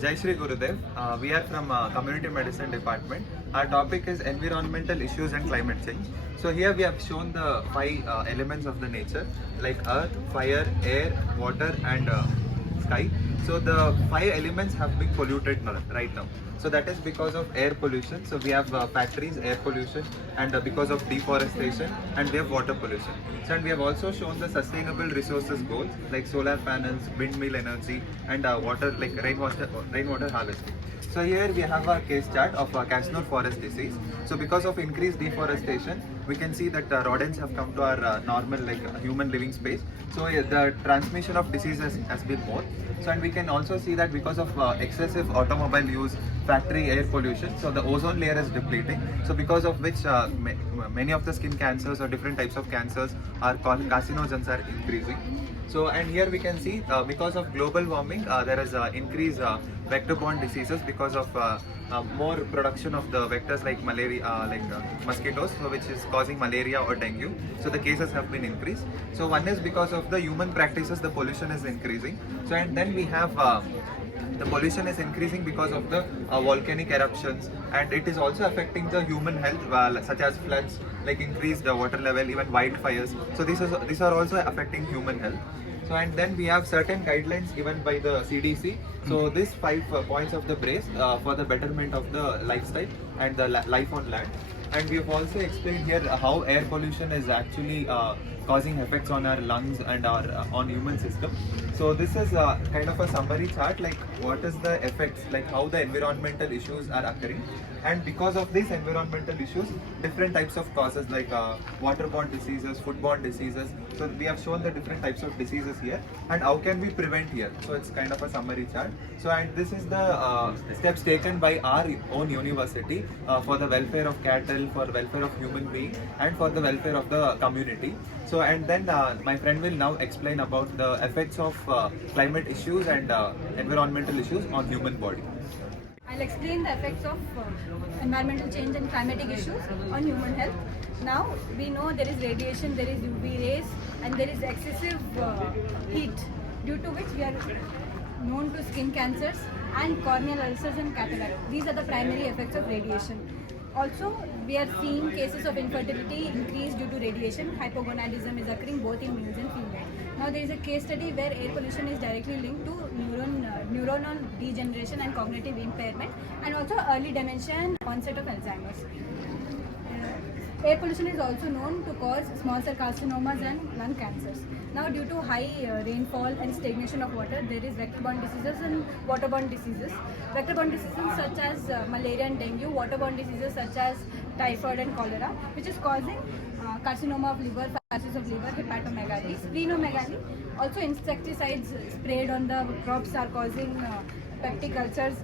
Jai Shri Gurudev. We are from Community Medicine Department. Our topic is environmental issues and climate change. So here we have shown the five elements of the nature like earth, fire, air, water and sky. So the five elements have been polluted right now. So that is because of air pollution. So we have factories, air pollution, and because of deforestation, and we have water pollution. So and we have also shown the sustainable resources goals like solar panels, windmill energy, and water like rainwater harvesting. So here we have a case chart of Casnor forest disease. So because of increased deforestation, we can see that rodents have come to our normal human living space. So the transmission of diseases has been more. So and we can also see that because of excessive automobile use, factory air pollution, so the ozone layer is depleting. So because of which many of the skin cancers or different types of cancers are called carcinogens are increasing. So and here we can see because of global warming there is increased vector-borne diseases because of more production of the vectors like malaria, mosquitoes, so which is causing malaria or dengue. So the cases have been increased. So one is because of the human practices, the pollution is increasing. So and then we have the pollution is increasing because of the volcanic eruptions, and it is also affecting the human health such as floods, like increased water level, even wildfires. So these are also affecting human health. So and then we have certain guidelines given by the CDC. So these five points of the brace for the betterment of the lifestyle and the life on land. And we have also explained here how air pollution is actually causing effects on our lungs and our on human system. So this is kind of a summary chart, like what is the effects, like how the environmental issues are occurring, and because of these environmental issues, different types of causes like waterborne diseases, foodborne diseases. So we have shown the different types of diseases here, and how can we prevent here. So it's kind of a summary chart. So and this is the steps taken by our own university for the welfare of cattle, for welfare of human beings, and for the welfare of the community. So and then my friend will now explain about the effects of climate issues and environmental issues on human body. I'll explain the effects of environmental change and climatic issues on human health. Now we know there is radiation, there is UV rays, and there is excessive heat, due to which we are known to skin cancers and corneal ulcers and cataract. These are the primary effects of radiation. Also, we are seeing cases of infertility increase due to radiation. Hypogonadism is occurring both in males and females. Now, there is a case study where air pollution is directly linked to neuronal degeneration and cognitive impairment, and also early dementia and onset of Alzheimer's. Air pollution is also known to cause small cell carcinomas and lung cancers. Now, due to high rainfall and stagnation of water, there is vector-borne diseases and waterborne diseases. Vector-borne diseases such as malaria and dengue, waterborne diseases such as typhoid and cholera, which is causing carcinoma of liver, fibrosis of liver, hepatomegaly, splenomegaly. Also, insecticides sprayed on the crops are causing peptic ulcers,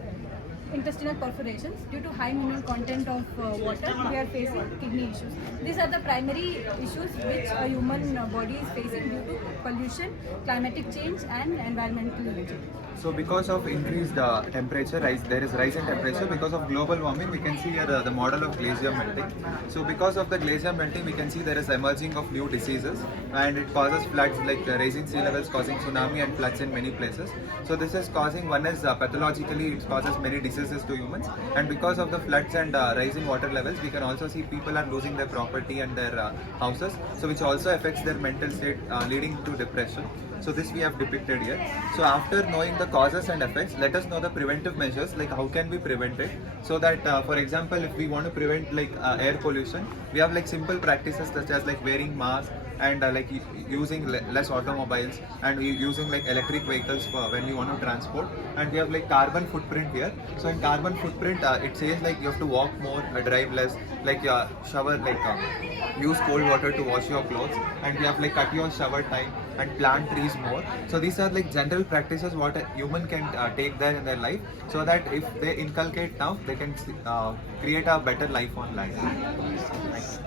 intestinal perforations. Due to high mineral content of water, we are facing kidney issues. These are the primary issues which a human body is facing due to pollution, climatic change and environmental change. So because of increased temperature rise, there is rise in temperature because of global warming. We can see here the model of glacier melting. So because of the glacier melting, we can see there is emerging of new diseases, and it causes floods, like raising sea levels, causing tsunami and floods in many places. So this is causing, one is pathologically it causes many diseases to humans, and because of the floods and rising water levels, we can also see people are losing their property and their houses. So which also affects their mental state, leading to depression. So this we have depicted here. So after knowing the causes and effects, let us know the preventive measures, like how can we prevent it. So that for example, if we want to prevent air pollution, we have like simple practices such as like wearing masks and using less automobiles, and using like electric vehicles for when we want to transport. And we have like carbon footprint here. So in carbon footprint, it says like you have to walk more, drive less, like shower, use cold water to wash your clothes, and we have like cut your shower time and plant trees more. So these are like general practices what a human can take there in their life, so that if they inculcate now, they can create a better life on land. Thanks.